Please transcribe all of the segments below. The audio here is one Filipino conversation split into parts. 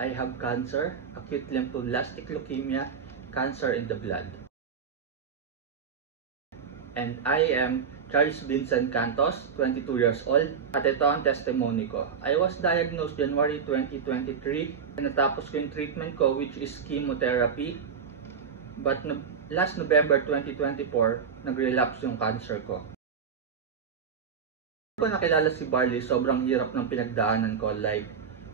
I have cancer, acute lymphoblastic leukemia, cancer in the blood. And I am Charles Vincent Cantos, 22 years old, at ito ang testimony ko. I was diagnosed January 2023, and natapos ko yung treatment ko, which is chemotherapy. But last November 2024, nag-relapse yung cancer ko. Ko nakilala si Barley, sobrang hirap ng pinagdaanan ko, like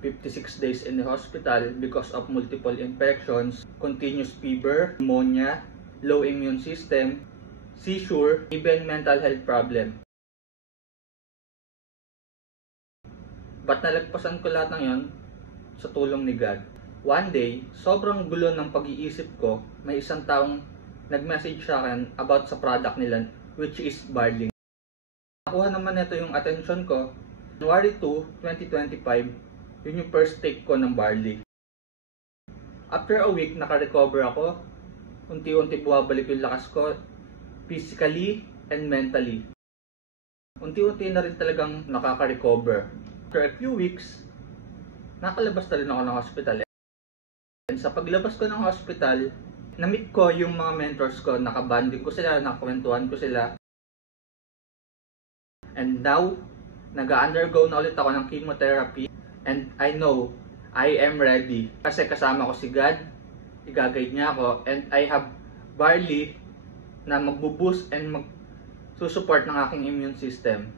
56 days in the hospital because of multiple infections, continuous fever, pneumonia, low immune system, seizure, even mental health problem. But nalagpasan ko lahat ng yon sa tulong ni God. One day, sobrang gulo ng pag-iisip ko, may isang taong nag-message sa akin about sa product nila, which is Barley. Nakuha naman ito yung attention ko. January 2, 2025, yun yung first take ko ng Barley. After a week, naka-recover ako. Unti-unti buwabalik yung lakas ko, physically and mentally. Unti-unti na rin talagang nakaka-recover. After a few weeks, nakalabas na rin ako ng hospital. And sa paglabas ko ng hospital, na-meet ko yung mga mentors ko, nakabanding ko sila, nakakwentuhan ko sila. And now, nag-undergo na ulit ako ng chemotherapy. And I know, I am ready. Kasi kasama ko si God, i-guide niya ako. And I have Barley na magbo-boost and mag-susupport ng aking immune system.